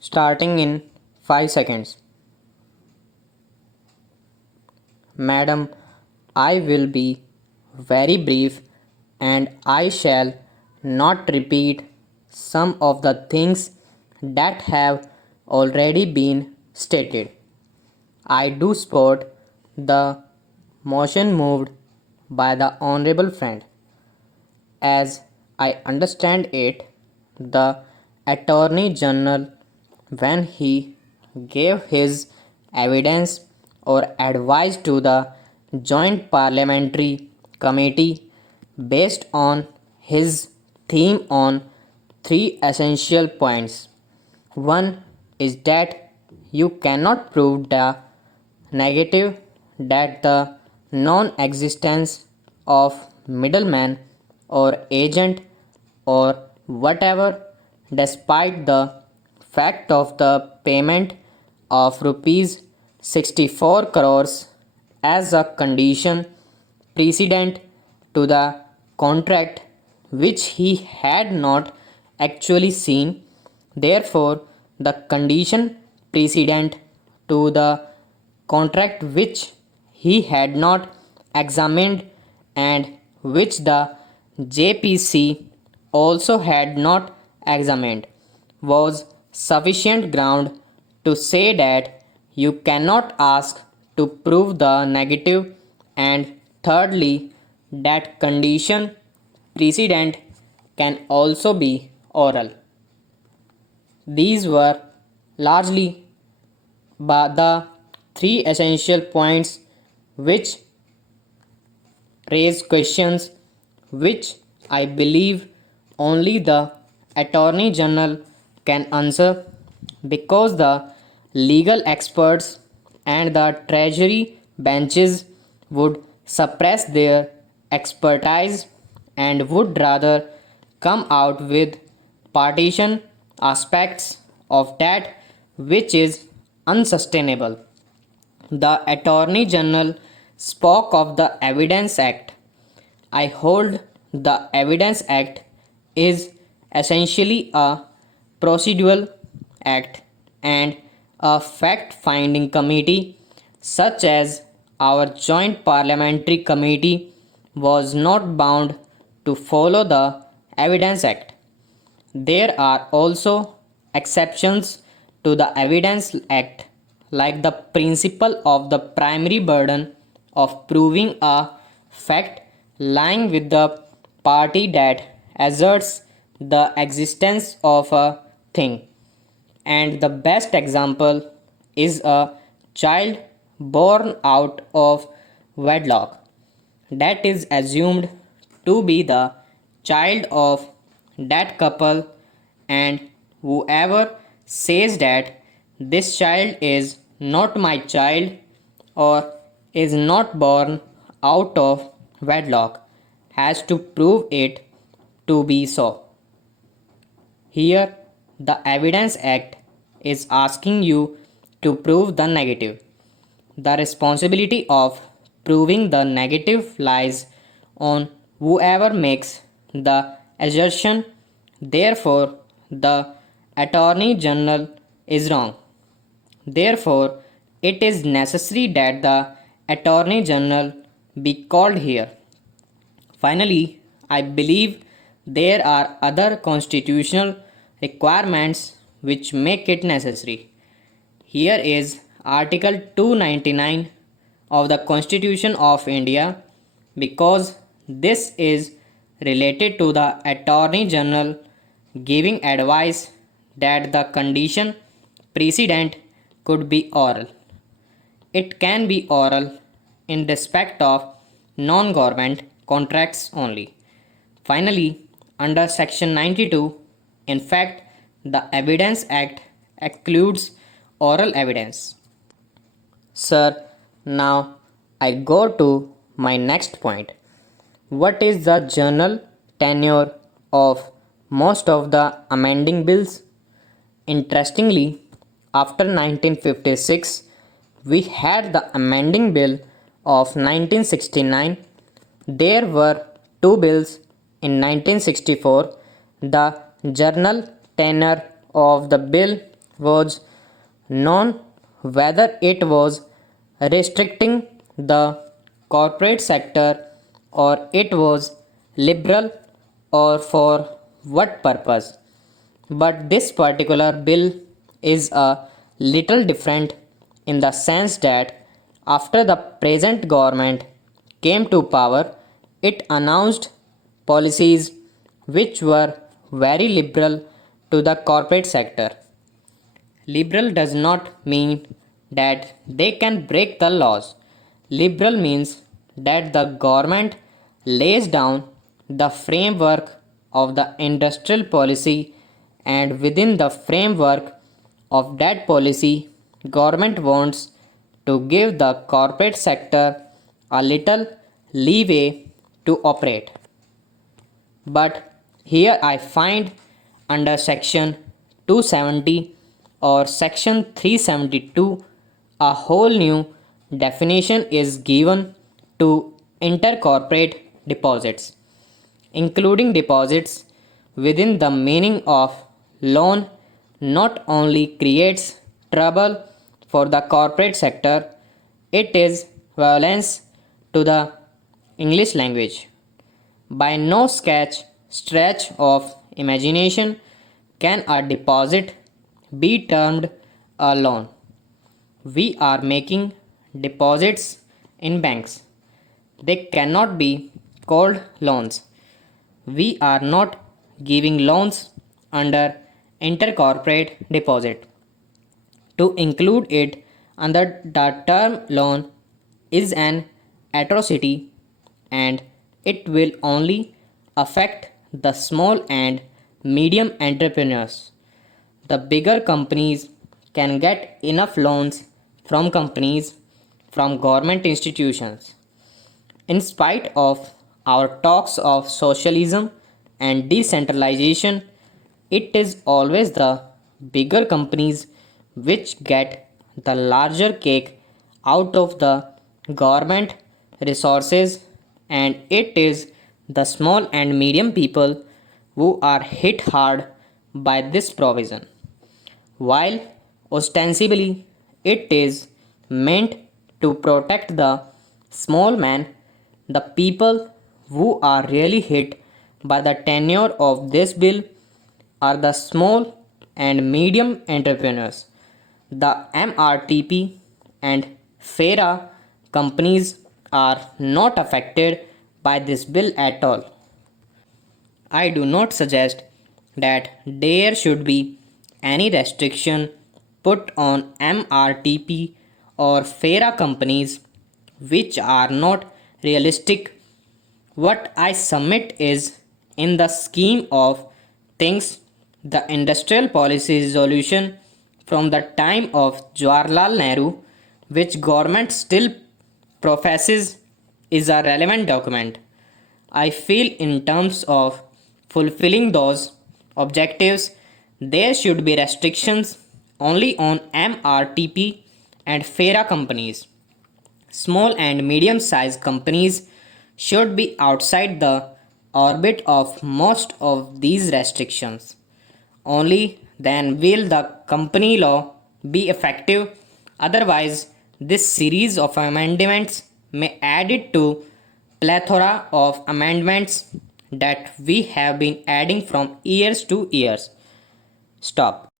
Starting in 5 seconds. Madam, I will be very brief and I shall not repeat some of the things that have already been stated. I do support the motion moved by the Honorable Friend. As I understand it, the Attorney General, when he gave his evidence or advice to the Joint Parliamentary Committee based on his theme on three essential points. One is that you cannot prove the negative, that the non existence of middleman or agent or whatever, despite the fact of the payment of rupees 64 crores as a condition precedent to the contract which he had not actually seen. Therefore, the condition precedent to the contract which he had not examined and which the JPC also had not examined was sufficient ground to say that you cannot ask to prove the negative, and thirdly, that condition precedent can also be oral. These were largely the three essential points which raise questions which I believe only the Attorney General can answer, because the legal experts and the Treasury benches would suppress their expertise and would rather come out with partition aspects of that which is unsustainable. The Attorney General spoke of the Evidence Act. I hold the Evidence Act is essentially a procedural act and a fact finding committee, such as our Joint Parliamentary Committee, was not bound to follow the Evidence Act. There are also exceptions to the Evidence Act, like the principle of the primary burden of proving a fact lying with the party that asserts the existence of a thing. And the best example is a child born out of wedlock that is assumed to be the child of that couple, and whoever says that this child is not my child or is not born out of wedlock has to prove it to be so. Here, the Evidence Act is asking you to prove the negative. The responsibility of proving the negative lies on whoever makes the assertion. Therefore, the Attorney General is wrong. Therefore, it is necessary that the Attorney General be called here. Finally, I believe there are other constitutional requirements which make it necessary. Here is Article 299 of the Constitution of India, because this is related to the Attorney General giving advice that the condition precedent could be oral. It can be oral in respect of non government contracts only. Finally, under Section 92, in fact, the Evidence Act excludes oral evidence. Sir, now I go to my next point. What is the general tenure of most of the amending bills? Interestingly, after 1956, we had the amending bill of 1969. There were two bills in 1964. The general tenure of the bill was known whether it was restricting the corporate sector or it was liberal or for what purpose. But this particular bill is a little different in the sense that after the present government came to power, it announced policies which were very liberal to the corporate sector. Liberal does not mean that they can break the laws. Liberal means that the government lays down the framework of the industrial policy, and within the framework of that policy government wants to give the corporate sector a little leeway to operate. But here I find under section 270 or section 372 a whole new definition is given to intercorporate deposits, including deposits within the meaning of loan not only creates trouble for the corporate sector, it is violence to the English language. By no stretch of imagination can a deposit be termed a loan. We are making deposits in banks. They cannot be called loans. We are not giving loans under intercorporate deposit. To include it under the term loan is an atrocity, and it will only affect the small and medium entrepreneurs. The bigger companies can get enough loans from companies, from government institutions. In spite of our talks of socialism and decentralization, it is always the bigger companies which get the larger cake out of the government resources, and it is the small and medium people who are hit hard by this provision. While ostensibly it is meant to protect the small man, the people who are really hit by the tenure of this bill are the small and medium entrepreneurs. The MRTP and FERA companies are not affected by this bill at all. I do not suggest that there should be any restriction put on MRTP or FERA companies which are not realistic. What I submit is, in the scheme of things, the industrial policy resolution from the time of Jawaharlal Nehru, which government still professes is a relevant document. I feel in terms of fulfilling those objectives, there should be restrictions only on MRTP and FERA companies. Small and medium sized companies should be outside the orbit of most of these restrictions. Only then will the company law be effective. Otherwise, this series of amendments may add it to plethora of amendments that we have been adding from years to years. Stop.